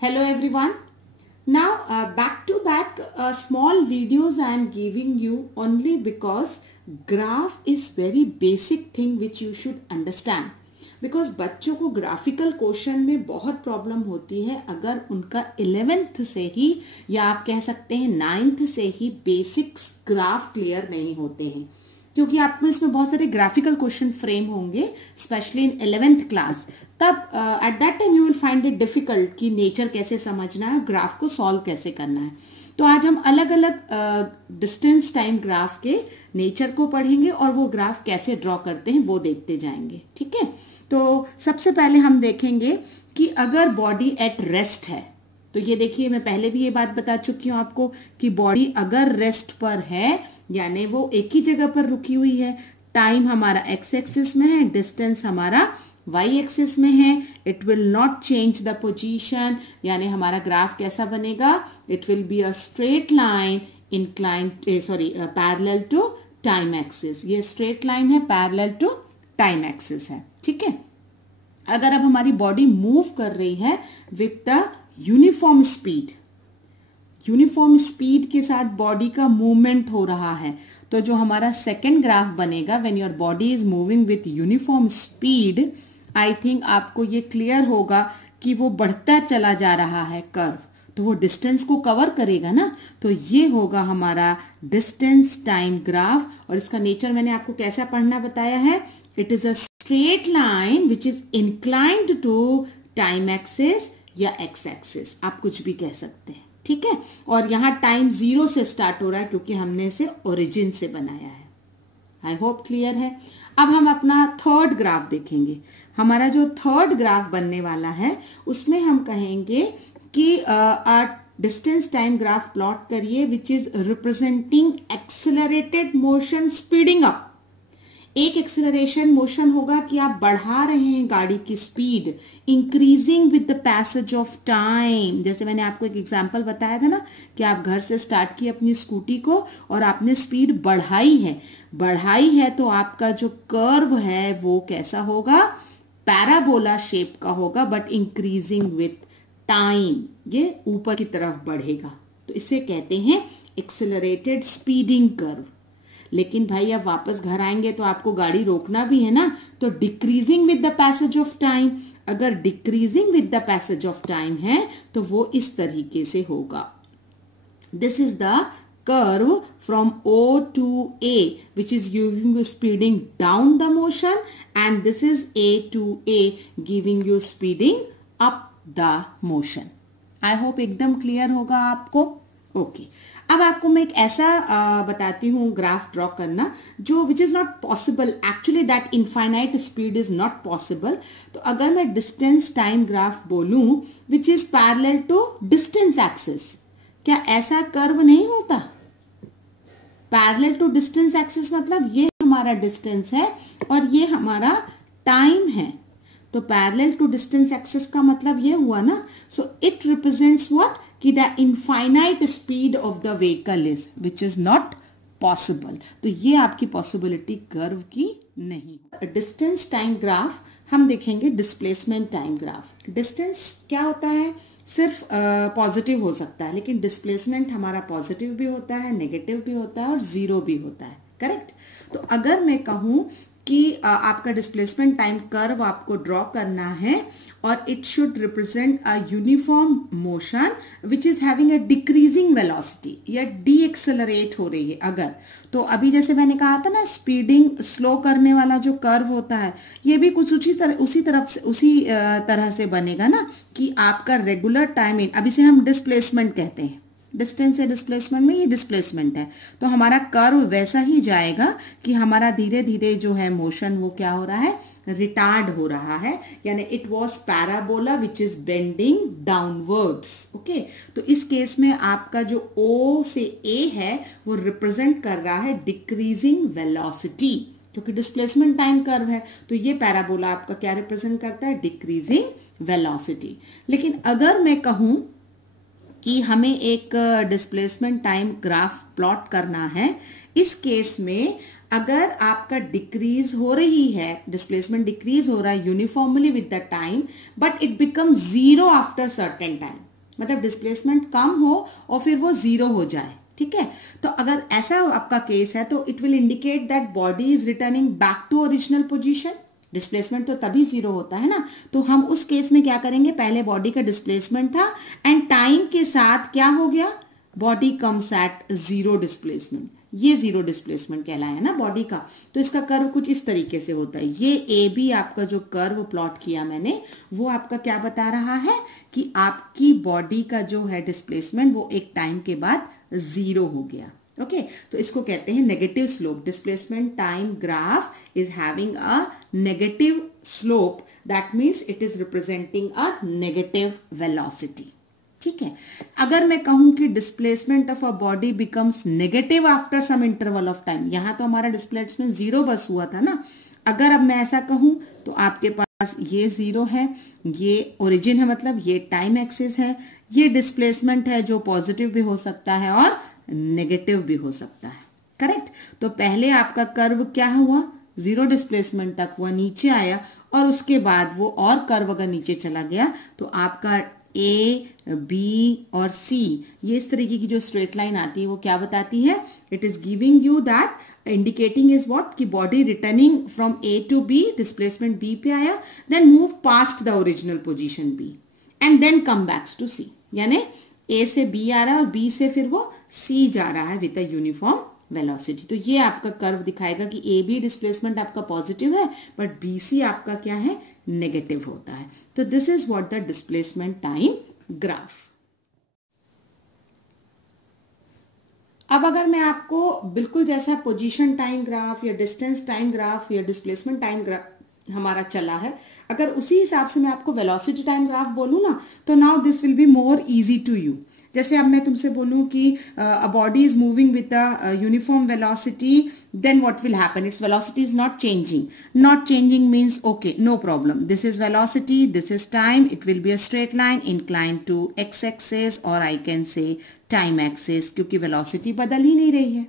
Hello everyone. Now back to back small videos I am giving you only because graph is very basic thing which you should understand. Because बच्चों को graphical question में बहुत problem होती है अगर उनका 11th से ही या आप कह सकते हैं 9th से ही बेसिक्स ग्राफ क्लियर नहीं होते हैं, क्योंकि आपको इसमें बहुत सारे ग्राफिकल क्वेश्चन फ्रेम होंगे स्पेशली इन 11th क्लास. तब at that time you will find it difficult कि नेचर कैसे समझना है, ग्राफ को सॉल्व कैसे करना है. तो आज हम अलग अलग डिस्टेंस टाइम ग्राफ के नेचर को पढ़ेंगे और वो ग्राफ कैसे ड्रॉ करते हैं वो देखते जाएंगे. ठीक है, तो सबसे पहले हम देखेंगे कि अगर बॉडी एट रेस्ट है, तो ये देखिए मैं पहले भी ये बात बता चुकी हूं आपको कि बॉडी अगर रेस्ट पर है यानी वो एक ही जगह पर रुकी हुई है, टाइम हमारा एक्स एक्सिस में है, डिस्टेंस हमारा वाई एक्सिस में है, it will not change the position, यानी हमारा ग्राफ कैसा बनेगा, it will be a straight line inclined parallel to time axis. ये स्ट्रेट लाइन है, पैरेलल टू टाइम एक्सिस है. ठीक है, अगर अब हमारी बॉडी मूव कर रही है with the uniform speed, uniform speed के साथ बॉडी का मूवमेंट हो रहा है, तो जो हमारा सेकेंड ग्राफ बनेगा when your body is moving with uniform speed, I think आपको ये क्लियर होगा कि वो बढ़ता चला जा रहा है कर्व, तो वो डिस्टेंस को कवर करेगा ना. तो ये होगा हमारा डिस्टेंस टाइम ग्राफ. और इसका नेचर मैंने आपको कैसा पढ़ना बताया है, it is a straight line which is inclined to time axis या एक्स एक्सिस, आप कुछ भी कह सकते हैं. ठीक है, और यहाँ टाइम 0 से स्टार्ट हो रहा है क्योंकि हमने इसे ओरिजिन से बनाया है. आई होप क्लियर है. अब हम अपना थर्ड ग्राफ देखेंगे. हमारा जो थर्ड ग्राफ बनने वाला है उसमें हम कहेंगे कि डिस्टेंस टाइम ग्राफ प्लॉट करिए which is representing accelerated motion speeding up. एक एक्सेलरेशन मोशन होगा कि आप बढ़ा रहे हैं गाड़ी की speed, increasing with the passage of time. जैसे मैंने आपको एक एग्जांपल बताया था ना कि आप घर से स्टार्ट किए अपनी स्कूटी को और आपने स्पीड बढ़ाई है तो आपका जो कर्व है वो कैसा होगा, पैराबोला शेप का होगा, बट इंक्रीजिंग विथ टाइम, ये ऊपर की तरफ बढ़ेगा. तो इसे कहते हैं एक्सेलरेटेड स्पीडिंग कर्व. लेकिन भाई आप वापस घर आएंगे तो आपको गाड़ी रोकना भी है ना, तो decreasing with the passage of time. अगर decreasing with the passage of time है तो वो इस तरीके से होगा. This is the curve from O to A which is giving you speeding down the motion, and this is A to A giving you speeding up the motion. I hope एकदम clear होगा आपको. Okay, अब आपको मैं एक ऐसा बताती हूँ ग्राफ ड्रॉ करना जो which is not possible, actually that infinite speed is not possible. तो अगर मैं डिस्टेंस टाइम ग्राफ बोलूं which is parallel to distance axis, क्या ऐसा कर्व नहीं होता? पैरेलल टू डिस्टेंस एक्सिस मतलब ये हमारा डिस्टेंस है और ये हमारा टाइम है. तो पैरेलल टू डिस्टेंस एक्सिस का मतलब ये हुआ ना. सो इट रिप्रेजेंट्स व्हाट, कि the infinite speed of the vehicle is which is not possible. तो ये आपकी पॉसिबिलिटी कर्व की नहीं. डिस्टेंस टाइम ग्राफ हम देखेंगे डिस्प्लेसमेंट टाइम ग्राफ. डिस्टेंस क्या होता है, सिर्फ पॉजिटिव हो सकता है, लेकिन डिस्प्लेसमेंट हमारा पॉजिटिव भी होता है, नेगेटिव भी होता है और जीरो भी होता है. करेक्ट. तो अगर मैं कहूं कि आपका डिस्प्लेसमेंट टाइम कर्व आपको ड्रॉ करना है और it should represent a uniform motion which is having a decreasing velocity, या डी एक्सेलरेट हो रही है अगर, तो अभी जैसे मैंने कहा था ना स्पीडिंग स्लो करने वाला जो कर्व होता है ये भी कुछ उसी तरह से बनेगा ना कि आपका रेगुलर टाइमिंग, अभी से हम डिस्प्लेसमेंट कहते हैं, डिस्टेंस से डिस्प्लेसमेंट में ये डिस्प्लेसमेंट है, तो हमारा कर्व वैसा ही जाएगा कि हमारा धीरे धीरे जो है मोशन वो क्या हो रहा है, रिटार्ड हो रहा है, यानी it was parabola which is bending downwards. Okay, तो इस केस में आपका जो O से A है वो रिप्रेजेंट कर रहा है डिक्रीजिंग वेलोसिटी, क्योंकि डिस्प्लेसमेंट टाइम कर्व है तो ये पैराबोला आपका क्या रिप्रेजेंट करता है, डिक्रीजिंग वेलोसिटी. लेकिन अगर मैं कहूं कि हमें एक डिस्प्लेसमेंट टाइम ग्राफ प्लॉट करना है, इस केस में अगर आपका डिक्रीज हो रही है, डिस्प्लेसमेंट डिक्रीज हो रहा है uniformly with the time, but it become zero after certain time, मतलब डिस्प्लेसमेंट कम हो और फिर वो जीरो हो जाए, ठीक है। तो अगर ऐसा आपका केस है तो it will indicate that body is returning back to original position. Displacement तो तभी जीरो होता है ना, तो हम उस केस में क्या करेंगे, पहले बॉडी का डिस्प्लेसमेंट था एंड टाइम के साथ क्या हो गया, body comes at zero displacement, ये जीरो डिस्प्लेसमेंट कहलाया ना बॉडी का। तो इसका कर्व कुछ इस तरीके से होता है। ये ए बी आपका जो कर्व प्लॉट किया मैंने, वो आपका क्या बता रहा है कि आपकी बॉडी का जो है डिस्प्लेसमेंट वो एक टाइम के बाद जीरो हो गया। ओके, तो इसको कहते हैं negative slope. Displacement time graph is having a negative slope, that means it is representing a negative velocity, ठीक है। अगर मैं कहूं कि displacement of a body becomes negative after some interval of time, यहां तो हमारा डिस्प्लेसमेंट जीरो बस हुआ था ना, अगर अब मैं ऐसा कहूं तो आपके पास ये जीरो है, ये ओरिजिन है, मतलब ये टाइम एक्सिस है, ये डिस्प्लेसमेंट है जो पॉजिटिव भी हो सकता है और नेगेटिव भी हो सकता है, करेक्ट। तो पहले आपका कर्व क्या हुआ, जीरो डिस्प्लेसमेंट तक हुआ, नीचे आया और उसके बाद वो और कर्व अगर नीचे चला गया तो आपका ए बी और सी, ये इस तरीके की जो स्ट्रेट लाइन आती है वो क्या बताती है, it is giving you that indicating is what, कि body returning from A to B, displacement B पे आया, then move past the original position B and then come backs to C, यानी ए से बी आ रहा है और B से फिर वो सी जा रहा है विद अ यूनिफॉर्म वेलोसिटी। तो ये आपका कर्व दिखाएगा कि ए बी डिस्प्लेसमेंट आपका पॉजिटिव है बट बी सी आपका क्या है, नेगेटिव होता है। तो this is what the displacement time graph. अब अगर मैं आपको बिल्कुल जैसा पोजीशन टाइम ग्राफ या डिस्टेंस टाइम ग्राफ या डिस्प्लेसमेंट टाइम ग्राफ हमारा चला है, अगर उसी हिसाब से मैं आपको वेलोसिटी टाइम ग्राफ बोलूं ना, तो now this will be more easy to you. जैसे अब मैं तुमसे बोलूं कि a body is moving with a uniform velocity, then what will happen, its velocity is not changing. Not changing means okay, no problem, this is velocity, this is time, it will be a straight line inclined to x axis or I can say time axis, क्योंकि velocity बदल ही नहीं रही है।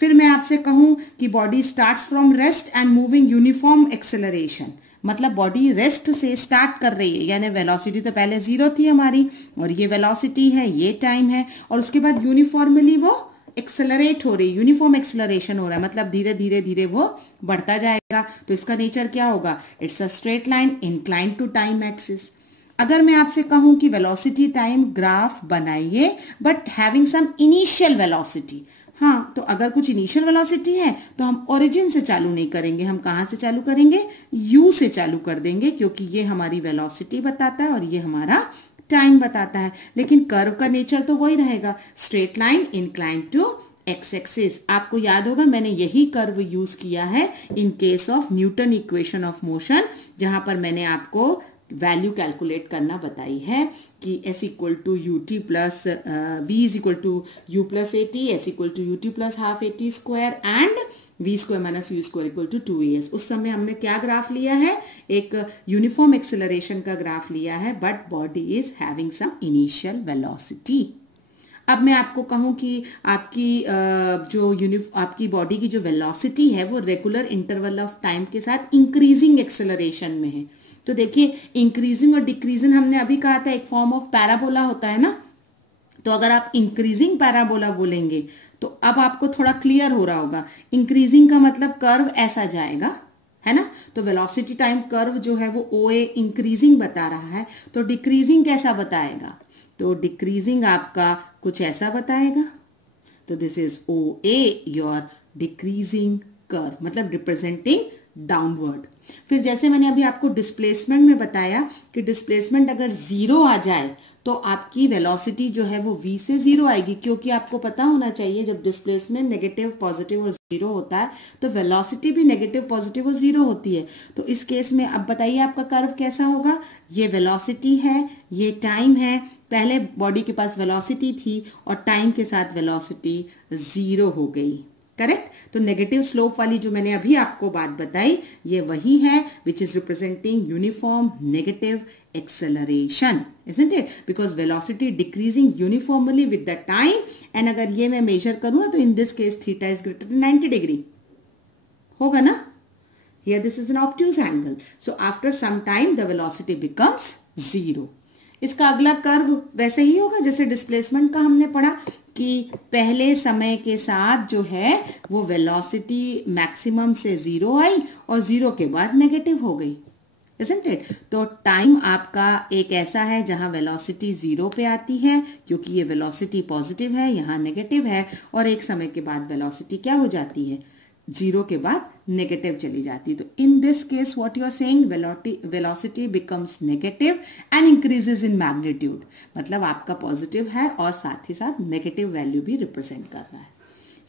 फिर मैं आपसे कहूं कि body starts from rest and moving uniform acceleration, मतलब बॉडी रेस्ट से स्टार्ट कर रही है, यानी वेलोसिटी तो पहले जीरो थी हमारी और ये वेलोसिटी है, ये टाइम है, और उसके बाद यूनिफॉर्मली वो एक्सेलरेट हो रही, यूनिफॉर्म एक्सेलरेशन हो रहा है, मतलब धीरे धीरे धीरे वो बढ़ता जाएगा। तो इसका नेचर क्या होगा, it's a straight line inclined to time axis. अगर मैं आपसे कहूं कि वेलोसिटी टाइम ग्राफ बनाइए but having some initial velocity, हाँ, तो अगर कुछ इनिशियल वेलोसिटी है तो हम ओरिजिन से चालू नहीं करेंगे, हम कहां से चालू करेंगे, यू से चालू कर देंगे, क्योंकि ये हमारी वेलोसिटी बताता है और ये हमारा टाइम बताता है। लेकिन कर्व का नेचर तो वही रहेगा, straight line inclined to X axis. आपको याद होगा मैंने यही कर्व यूज किया है in case of Newton equation of motion, जहां पर मैंने आपको वैल्यू कैलकुलेट करना बताई है कि s equal to u t plus v is equal to u plus a t, s equal to u t plus half a t square and v square minus u square equal to 2as। उस समय हमने क्या graph लिया है, एक uniform acceleration का graph लिया है, but body is having some initial velocity. अब मैं आपको कहूं कि आपकी आपकी बॉडी की जो वेलोसिटी है वो रेगुलर इंटरवल ऑफ टाइम के साथ इंक्रीजिंग एक्सेलरेशन में है। तो देखिए इंक्रीजिंग और डिक्रीजिंग हमने अभी कहा था एक फॉर्म ऑफ पैराबोला होता है ना, तो अगर आप इंक्रीजिंग पैराबोला बोलेंगे तो अब आपको थोड़ा क्लियर हो रहा होगा। इंक्रीजिंग का मतलब कर्व ऐसा जाएगा, है ना, तो वेलोसिटी टाइम कर्व जो है वो OA इंक्रीजिंग बता रहा है, तो डिक्रीजिंग कैसा बताएगा, तो डिक्रीजिंग आपका कुछ ऐसा बताएगा। तो this is OA your decreasing curve, मतलब रिप्रेजेंटिंग डाउनवर्ड। फिर जैसे मैंने अभी आपको डिस्प्लेसमेंट में बताया कि डिस्प्लेसमेंट अगर जीरो आ जाए तो आपकी वेलोसिटी जो है वो v से जीरो आएगी, क्योंकि आपको पता होना चाहिए जब डिस्प्लेसमेंट नेगेटिव पॉजिटिव और जीरो होता है तो वेलोसिटी भी नेगेटिव पॉजिटिव और जीरो होती है। तो इस केस में अब बताइए आपका कर्व कैसा होगा, ये वेलोसिटी है, ये टाइम है, पहले बॉडी के पास वेलोसिटी थी और टाइम के साथ वेलोसिटी जीरो हो गई, करेक्ट। तो नेगेटिव स्लोप वाली जो मैंने अभी आपको बात बताई ये वही है which is representing uniform negative acceleration, isn't it? Because velocity decreasing uniformly with the time, and अगर ये मैं मेजर करूँ ना तो in this case theta is greater than 90 degree होगा ना। Here this is an obtuse angle, so after some time the velocity becomes zero. इसका अगला कर्व वैसे ही होगा जैसे डिस्प्लेसमेंट का हमने पढ़ा कि पहले समय के साथ जो है वो वेलोसिटी मैक्सिमम से 0 आई और 0 के बाद नेगेटिव हो गई, isn't it? तो टाइम आपका एक ऐसा है जहां वेलोसिटी 0 पे आती है क्योंकि ये वेलोसिटी पॉजिटिव है, यहाँ नेगेटिव है, और एक समय के बाद वेलोसिटी क्या हो जाती है, 0 के बाद नेगेटिव चली जाती है। तो in this case what you are saying, velocity becomes negative and increases in magnitude, मतलब आपका पॉजिटिव है और साथ ही साथ नेगेटिव वैल्यू भी रिप्रेजेंट कर रहा है।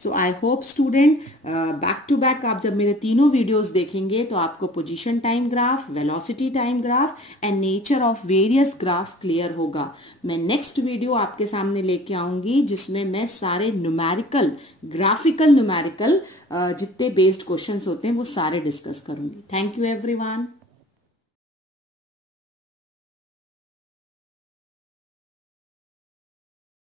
So I hope student back to back आप जब मेरे तीनों वीडियोस देखेंगे तो आपको position time graph, velocity time graph and nature of various graph clear होगा। मैं नेक्स्ट वीडियो आपके सामने लेके आऊंगी जिसमें मैं सारे न्यूमेरिकल, ग्राफिकल न्यूमेरिकल जितने बेस्ड क्वेश्चंस होते हैं वो सारे डिस्कस करूंगी। Thank you everyone.